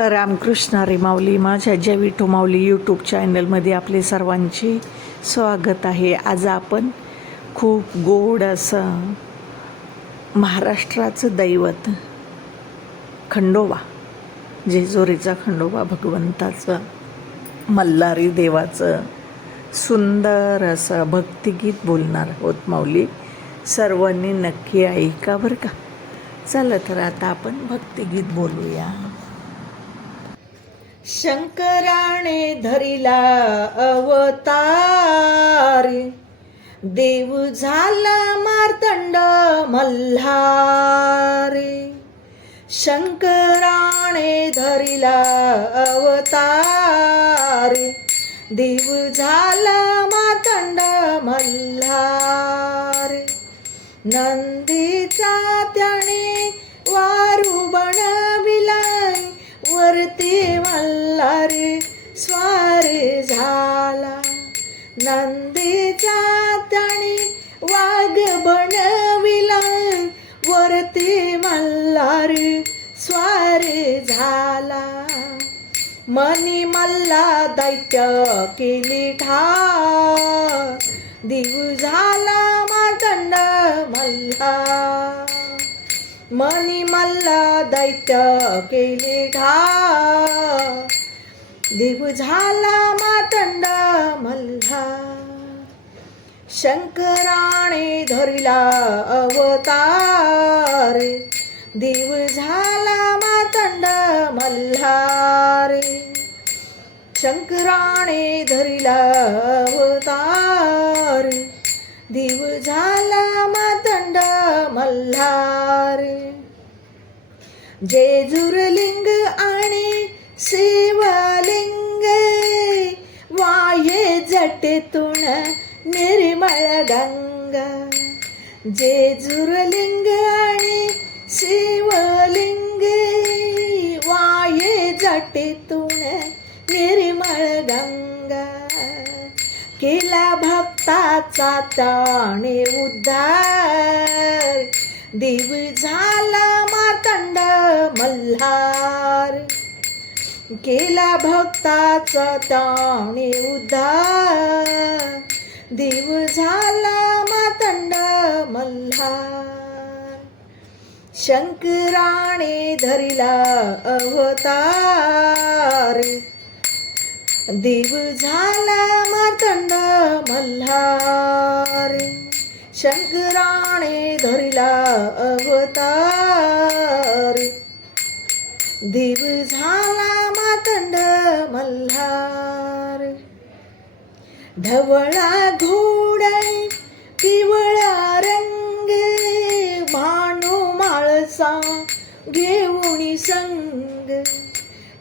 रामकृष्ण हरी माऊली. माझ्या जय विठू माऊली यूट्यूब चॅनलमध्ये आपले सर्वांचे स्वागत आहे. आज आपण खूप गोड असं महाराष्ट्राचं दैवत खंडोबा, जेजुरीचा खंडोबा भगवंताचं, मल्हारी देवाचं सुंदर असं भक्तिगीत बोलणार आहोत माऊली. सर्वांनी नक्की ऐका बरं का. चला तर आता आपण भक्तिगीत बोलूया. शंकराने धरिला अवतार, देव झाला मार्तंड मल्हार. शंकराने धरिला अवतार, देव झाला मार्तंड मल्हार. नंदीचा त्याने वारू बनविला, वरती मल्हारी स्वार झाला. नंदीचा त्याने वाघ बनविला, वरती मल्हारी स्वार झाला. मनी मल्ला दैत्य केली ठार, देव झाला मार्तंड मल्हार. मनी मल्ला दैत्य केली ठार, देव झाला मार्तंड मल्हार. शंकराने धरिला अवतार, देव झाला मार्तंड मल्हार. शंकराने धरिला अवतार, देव झाला मार्तंड मल्हार. जेजुरलिंग आणि शिवलिंग, वाहे जटेतून निर्मळ गंगा. जेजुरलिंग आणि शिवलिंग, वाहे जटेतून निर्मळ गंगा. केला भक्ताचा त्याने उद्धार, देव झाला मार्तंड मल्हार. केला भक्ताचा त्याने उद्धार, देव झाला मार्तंड मल्हार. शंकराने धरिला अवतार, देव झाला मार्तंड मल्हार. शंकराने धरिला अवतार, देव झाला मार्तंड मल्हार. ढवळा घोडा पिवळा रंग, भानू माळसा घेऊनी संग.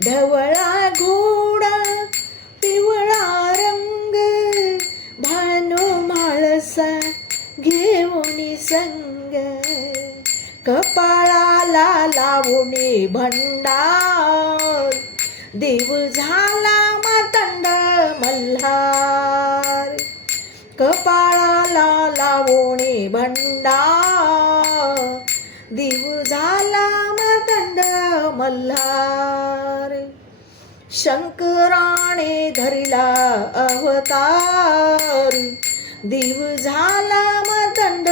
ढवळा घोडा पिवळा रंग, भानू माळसा घेऊनी संग. कपाळाला लावणे भंडार, देव झाला मार्तंड मल्हार. कपाळाला लावणे भंडार, देव झाला मार्तंड मल्हार. शंकराने धरिला अवतार, देव झाला मार्तंड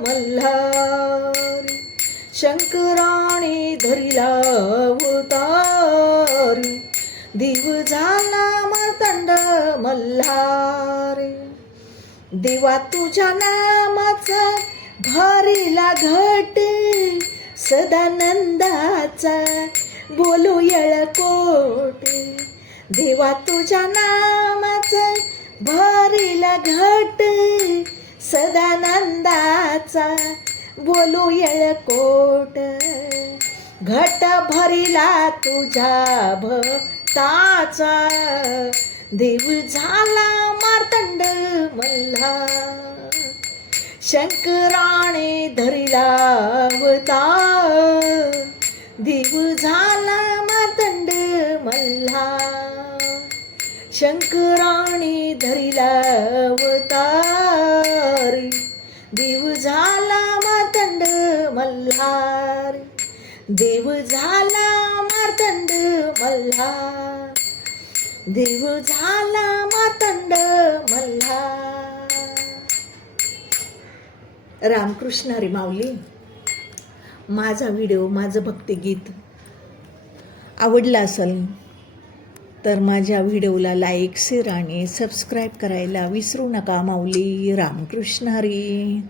मल्हार. शंकराने धरिला अवतार, देव झाला मार्तंड मल्हार. देवा तुझ्या नामाचा भरिला घट, सदानंदाचा बोलू येळकोट. देवा तुझ्या नामाचा भरिला घट, सदानंदाचा बोलू येळकोट. घट भरिला तुझ्या भक्ताचा, देव झाला मार्तंड मल्हार. शंकराने धरिला अवतार, देव झाला मार्तंड मल्हार. शंकराने धरिला अवतार, देव झाला मार्तंड मल्हार. देव झाला मार्तंड मल्हार, देव झाला मातंड मल्हार. रामकृष्ण हरी माऊली. माझा व्हिडिओ, माझं भक्तिगीत आवडलं असेल तर माझ्या व्हिडिओला लाईक, शेअर आणि सबस्क्राईब करायला विसरू नका माऊली. रामकृष्ण हरी.